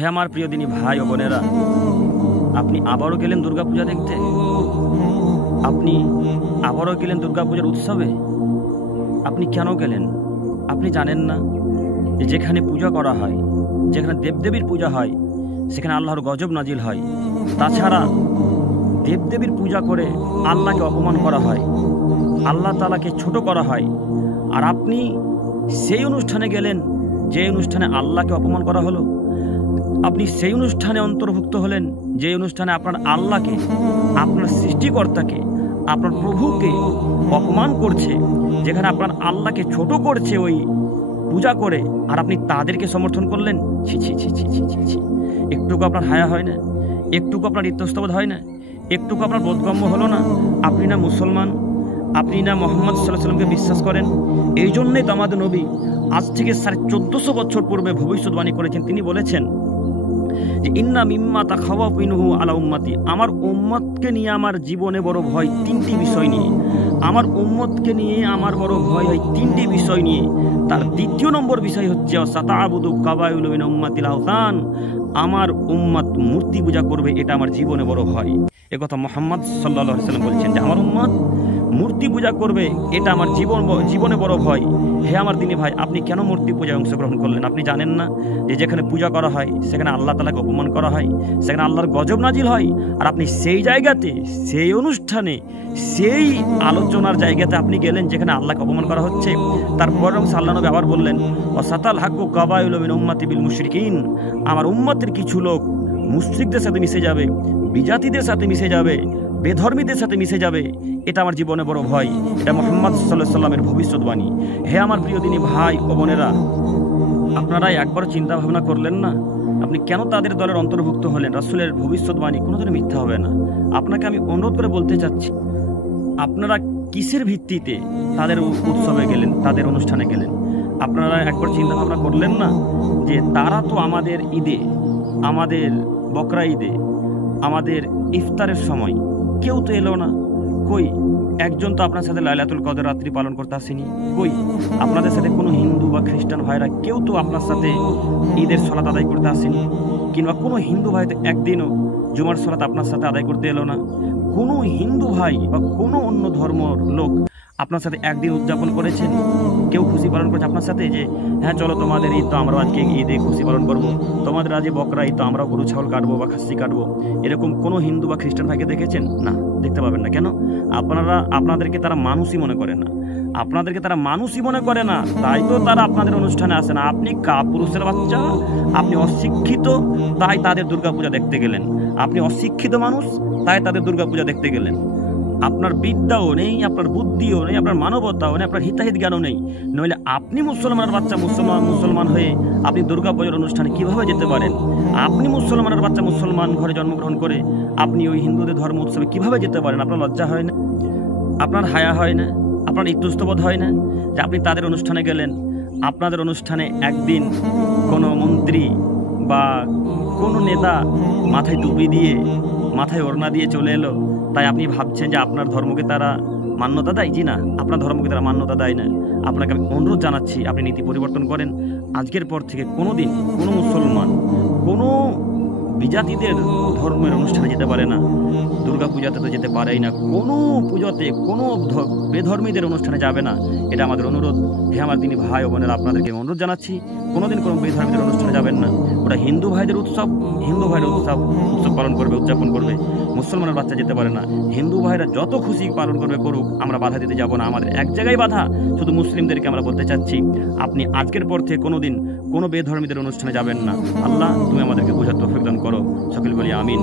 হে আমার প্রিয় দিনী ভাই ও বোনেরা, আপনি আবারও গেলেন দুর্গাপূজা দেখতে। আপনি আবারও গেলেন দুর্গাপূজার উৎসবে। আপনি কেন গেলেন? আপনি জানেন না যে যেখানে পূজা করা হয়, যেখানে দেবদেবীর পূজা হয়, সেখানে আল্লাহর গজব নাজিল হয়। তাছাড়া দেবদেবীর পূজা করে আল্লাহকে অপমান করা হয়, আল্লাহ তাআলাকে ছোট করা হয়। আর আপনি সেই অনুষ্ঠানে গেলেন যে অনুষ্ঠানে আল্লাহকে অপমান করা হলো। আপনি সেই অনুষ্ঠানে অন্তর্ভুক্ত হলেন যে অনুষ্ঠানে আপনার আল্লাহকে, আপনার সৃষ্টিকর্তাকে, আপনার প্রভুকে অপমান করছে, যেখানে আপনার আল্লাহকে ছোট করছে ওই পূজা করে, আর আপনি তাদেরকে সমর্থন করলেন। ছি ছি ছি ছি ছি ছি ছি। একটুকু আপনার হায়া হয় না? একটুকু আপনার ইতস্তবোধ হয় না? একটুকু আপনার বোধগম্য হলো না? আপনি না মুসলমান, আপনি না মুহাম্মদ সাল্লাল্লাহু আলাইহি ওয়াসাল্লামকে বিশ্বাস করেন? এই জন্যই তো আমাদের নবী আজ থেকে 1450 বছর পূর্বে ভবিষ্যৎবাণী করেছেন। তিনি বলেছেন যে ইন্না মিম্মা তাখাওয়াফু মিনহু আলা উম্মতি, আমার উম্মতকে নিয়ে আমার জীবনে বড় ভয় তিনটি বিষয় নিয়ে। আমার উম্মতকে নিয়ে আমার বড় ভয় হয় তিনটি বিষয় নিয়ে। তার দ্বিতীয় নম্বর বিষয় হচ্ছে সাতাআবুদু কাবাইলু মিন উম্মাতিল আওতান, আমার উম্মত মূর্তি পূজা করবে, এটা আমার জীবনে বড় ভয়। একথা মুহাম্মদ সাল্লাল্লাহু আলাইহি ওয়াসাল্লাম বলছেন যে আমার উম্মত মূর্তি পূজা করবে, এটা আমার জীবনে বড় ভয়। হে আমার দিনী ভাই, আপনি কেন মূর্তি পূজায় অংশগ্রহণ করলেন? আপনি জানেন না যে যেখানে পূজা করা হয় সেখানে আল্লাহ তাআলাকে অপমান করা হয়, সেখানে আল্লাহর গজব নাজিল হয়। আর আপনি সেই জায়গাতে, সেই অনুষ্ঠানে, সেই আলোচনার জায়গাতে আপনি গেলেন যেখানে আল্লাহকে অপমান করা হচ্ছে। তারপর আল্লাহ নবী আবার বললেন ওয়াসাতাল হাক্কু কাবাইলু মিন উম্মতি বিল মুশরিকিন, আমার উম্মতের কিছু লোক মুশরিকদের সাথে মিশে যাবে, বিজাতিদের সাথে মিশে যাবে, বেধর্মীদের সাথে মিশে যাবে। এটা আমার জীবনে বড় ভয়। এটা মুহাম্মদ সাল্লাল্লাহু আলাইহি ওয়াসাল্লামের ভবিষ্যৎবাণী। হে আমার প্রিয় দিনী ভাই ও বোনেরা, আপনারা একবার চিন্তা ভাবনা করলেন না আপনি কেন তাদের দলের অন্তর্ভুক্ত হলেন? রাসূলের ভবিষ্যৎবাণী কোনোদিনও মিথ্যা হবে না। আপনাকে আমি অনুরোধ করে বলতে চাচ্ছি, আপনারা কিসের ভিত্তিতে তাদের উৎসবে গেলেন, তাদের অনুষ্ঠানে গেলেন? আপনারা একবার চিন্তা ভাবনা করলেন না যে তারা তো আমাদের ঈদে, আমাদের বকরা ঈদে, আমাদের ইফতারের সময় কেউ তো এলো না। কই একজন তো আপনার সাথে লাইলাতুল কদর রাত্রি পালন করতে আসেনি। কই আপনাদের সাথে কোনো হিন্দু বা খ্রিস্টান ভাইরা কেউ তো আপনার সাথে ঈদের সালাত আদায় করতে আসেনি। কিংবা কোনো হিন্দু ভাই তো একদিনও জুমার সালাত আপনার সাথে আদায় করতে এলো না। কোনো হিন্দু ভাই বা কোনো অন্য ধর্মের লোক আপনার সাথে একদিন উদযাপন করেছেন? কেউ খুশি পালন করেছে আপনার সাথে যে হ্যাঁ চলো তোমাদের ঈদ তো আমরাও আজকে ঈদে খুশি পালন করব, তোমাদের আজ বকরা ঈদ তো আমরাও গরু ছাগল কাটবো বা খাসি কাটবো? এরকম কোনো হিন্দু বা খ্রিস্টান ভাইকে দেখেছেন? না, দেখতে পাবেন না। কেন? আপনাদেরকে তারা মানুষই মনে করে না। আপনাদেরকে তারা মানুষই মনে করে না, তাই তো তারা আপনাদের অনুষ্ঠানে আসে না। আপনি কাপুরুষের বাচ্চা, আপনি অশিক্ষিত, তাই তাদের দুর্গাপূজা দেখতে গেলেন। আপনি অশিক্ষিত মানুষ, তাই তাদের দুর্গাপূজা দেখতে গেলেন। আপনার বিদ্যাও নেই, আপনার বুদ্ধিও নেই, আপনার মানবতাও নেই, আপনার হিতাহিত জ্ঞানও নেই। নইলে আপনি মুসলমানের বাচ্চা মুসলমান হয়ে আপনি দুর্গাপূজার অনুষ্ঠানে কিভাবে যেতে পারেন? আপনি মুসলমানের বাচ্চা মুসলমান ঘরে জন্মগ্রহণ করে আপনি ওই হিন্দুদের ধর্ম উৎসবে কিভাবে যেতে পারেন? আপনার লজ্জা হয় না? আপনার হায়া হয় না? আপনার ইতস্তবোধ হয় না যে আপনি তাদের অনুষ্ঠানে গেলেন? আপনাদের অনুষ্ঠানে একদিন কোনো মন্ত্রী বা কোনো নেতা মাথায় টুপি দিয়ে, মাথায় ওড়না দিয়ে চলে এলো, তাই আপনি ভাবছেন যে আপনার ধর্মকে তারা মান্যতা দেয়? জি না, আপনার ধর্মকে তারা মান্যতা দেয় না। আপনাকে আমি অনুরোধ জানাচ্ছি আপনি নীতি পরিবর্তন করেন। আজকের পর থেকে কোনো দিন কোনো মুসলমান কোনো বিজাতিদের ধর্মের অনুষ্ঠানে যেতে পারে না। দুর্গাপূজাতে তো যেতে পারেই না, কোনো পুজোতে কোনো বেধর্মীদের অনুষ্ঠানে যাবে না। এটা আমাদের অনুরোধ। হে আমার দিনী ভাই ও বোনেরা, আপনাদেরকে অনুরোধ জানাচ্ছি কোনোদিন কোনো বেধর্মীদের অনুষ্ঠানে যাবেন না। ওটা হিন্দু ভাইদের উৎসব, হিন্দু ভাইরা উৎসব পালন করবে, উদযাপন করবে। মুসলমানের বাচ্চা যেতে পারে না। হিন্দু ভাইরা যত খুশি পালন করবে করুক, আমরা বাধা দিতে যাব না। আমাদের এক জায়গায় বাধা, শুধু মুসলিমদেরকে আমরা বলতে চাচ্ছি আপনি আজকের পর থেকে কোনোদিন কোনো বেধর্মীদের অনুষ্ঠানে যাবেন না। আল্লাহ তুমি আমাদেরকে বোঝার তৌফিক দান করো। সকল বলি আমিন।